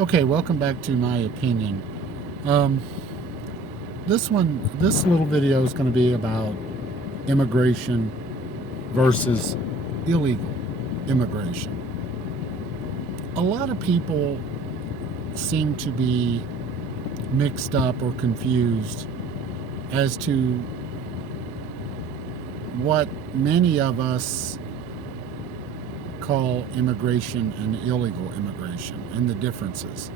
Okay, welcome back to my opinion. Um, this little video is going to be about immigration versus illegal immigration. A lot of people seem to be mixed up or confused as to what many of us call immigration and illegal immigration and the differences.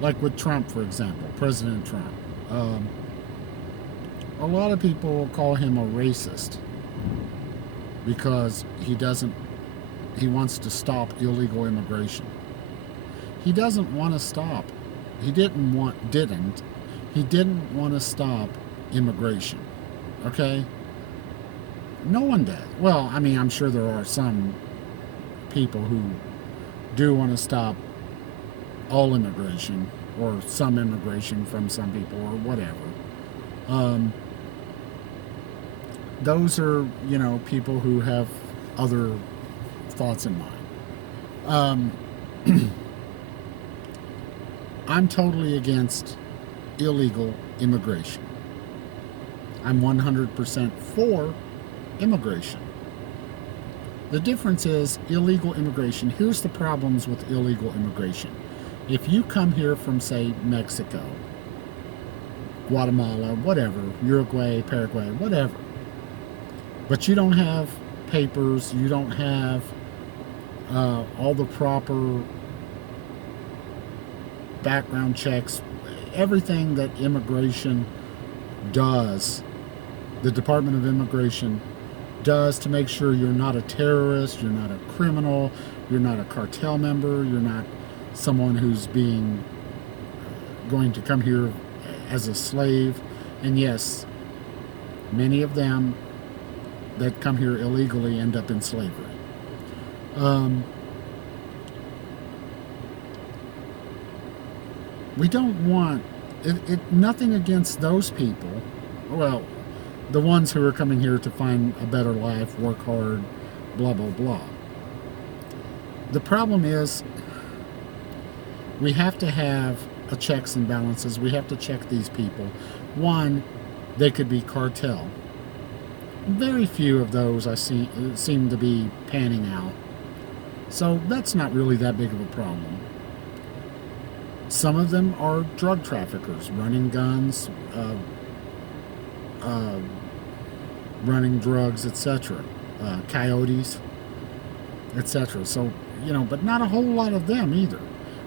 Like with Trump, for example, President Trump. Um, a lot of people call him a racist because he wants to stop illegal immigration. He doesn't want to stop. He didn't want to stop immigration. Okay? No one did. Well, I mean, I'm sure there are some people who do want to stop all immigration or some immigration from some people or whatever. Um, those are, people who have other thoughts in mind. I'm totally against illegal immigration. I'm 100% for immigration. The difference is illegal immigration. Here's the problems with illegal immigration. If you come here from, say, Mexico, Guatemala, whatever, Uruguay, Paraguay, whatever, but you don't have papers, you don't have all the proper background checks, everything that immigration does, the Department of Immigration does to make sure you're not a terrorist, you're not a criminal, you're not a cartel member, you're not someone who's going to come here as a slave. And yes, many of them that come here illegally end up in slavery. We don't want nothing against those people. Well, the ones who are coming here to find a better life, work hard, blah, blah, blah. The problem is we have to have a checks and balances. We have to check these people. One, they could be cartel. Very few of those seem to be panning out. So that's not really that big of a problem. Some of them are drug traffickers, running guns, running drugs, etc., coyotes, etc. So, but not a whole lot of them either.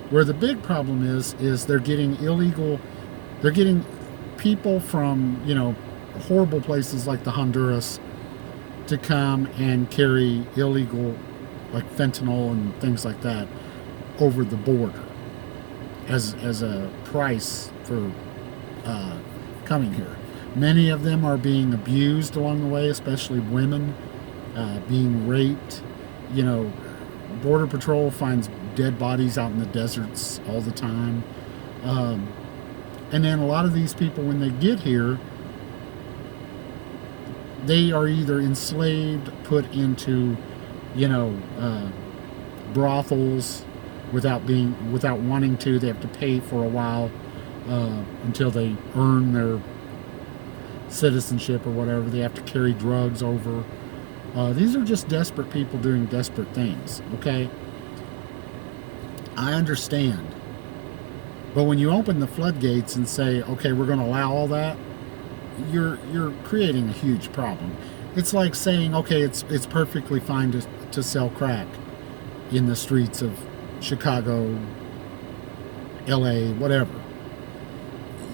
Where the big problem is they're getting people from, horrible places like the Honduras to come and carry illegal, like fentanyl and things like that, over the border as a price for coming here. Many of them are being abused along the way, especially women, being raped. Border Patrol finds dead bodies out in the deserts all the time. And then a lot of these people, when they get here, they are either enslaved, put into, brothels without wanting to. They have to pay for a while until they earn their citizenship or whatever. They have to carry drugs over. These are just desperate people doing desperate things. Okay, I understand, but when you open the floodgates and say, okay, we're going to allow all that, you're creating a huge problem. It's like saying, okay, it's perfectly fine to sell crack in the streets of Chicago, LA, whatever.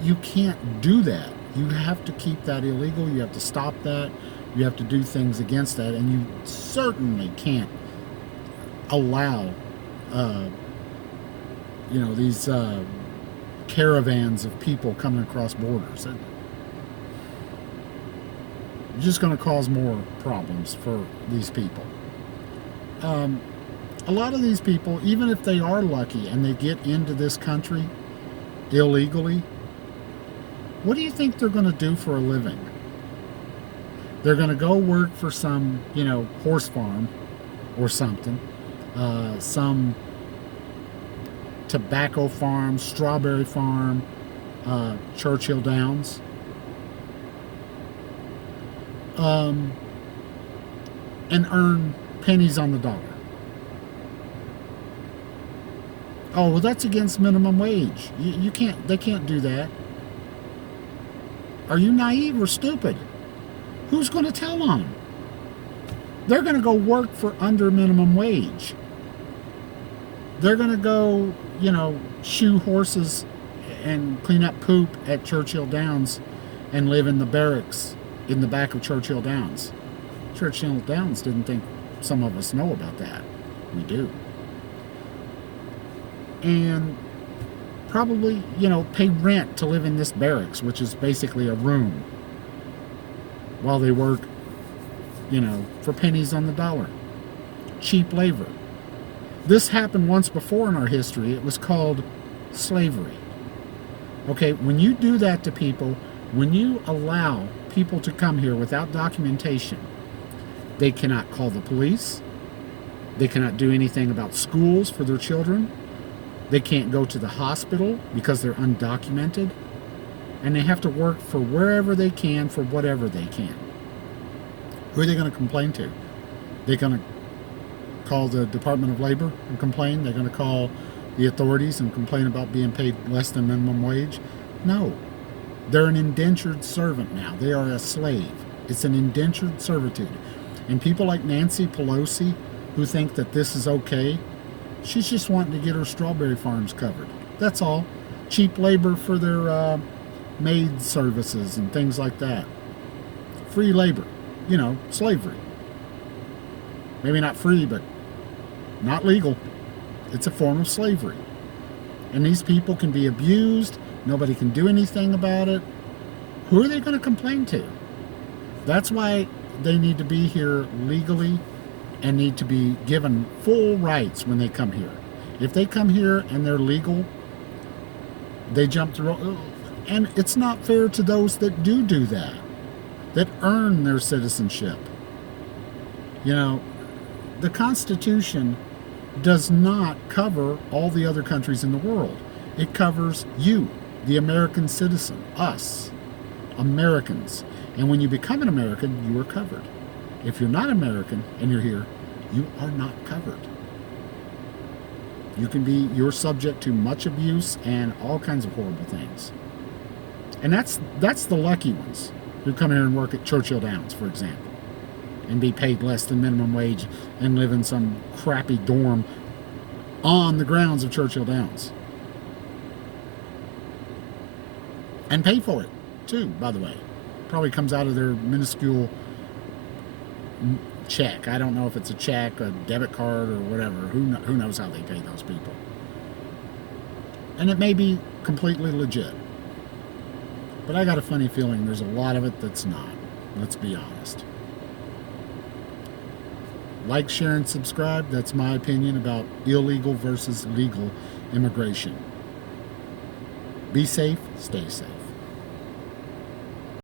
You can't do that. You have to keep that illegal. You have to stop that. You have to do things against that. And you certainly can't allow, these caravans of people coming across borders. You're just going to cause more problems for these people. A lot of these people, even if they are lucky and they get into this country illegally, what do you think they're going to do for a living? They're going to go work for some, horse farm or something, some tobacco farm, strawberry farm, Churchill Downs. And earn pennies on the dollar. Oh, well, that's against minimum wage. You can't, they can't do that. Are you naive or stupid? Who's going to tell on them? They're going to go work for under minimum wage. They're going to go, shoe horses and clean up poop at Churchill Downs and live in the barracks in the back of Churchill Downs. Churchill Downs didn't think some of us know about that. We do. And probably, pay rent to live in this barracks, which is basically a room, while they work, for pennies on the dollar. Cheap labor. This happened once before in our history. It was called slavery. Okay, when you do that to people, when you allow people to come here without documentation, they cannot call the police. They cannot do anything about schools for their children. They can't go to the hospital because they're undocumented. And they have to work for wherever they can for whatever they can. Who are they going to complain to? They're going to call the Department of Labor and complain? They're going to call the authorities and complain about being paid less than minimum wage? No. They're an indentured servant now. They are a slave. It's an indentured servitude. And people like Nancy Pelosi, who think that this is okay, she's just wanting to get her strawberry farms covered. That's all. Cheap labor for their maid services and things like that. Free labor. Slavery. Maybe not free, but not legal. It's a form of slavery. And these people can be abused. Nobody can do anything about it. Who are they going to complain to? That's why they need to be here legally and need to be given full rights when they come here. If they come here and they're legal, they jump through. And it's not fair to those that do that, that earn their citizenship. The Constitution does not cover all the other countries in the world. It covers you, the American citizen, us, Americans. And when you become an American, you are covered. If you're not American and you're here, you are not covered. You're subject to much abuse and all kinds of horrible things. And that's the lucky ones who come here and work at Churchill Downs, for example, and be paid less than minimum wage and live in some crappy dorm on the grounds of Churchill Downs. And pay for it, too, by the way. Probably comes out of their minuscule check. I don't know if it's a check, a debit card, or whatever. Who knows how they pay those people. And it may be completely legit. But I got a funny feeling there's a lot of it that's not. Let's be honest. Like, share, and subscribe. That's my opinion about illegal versus legal immigration. Be safe, stay safe.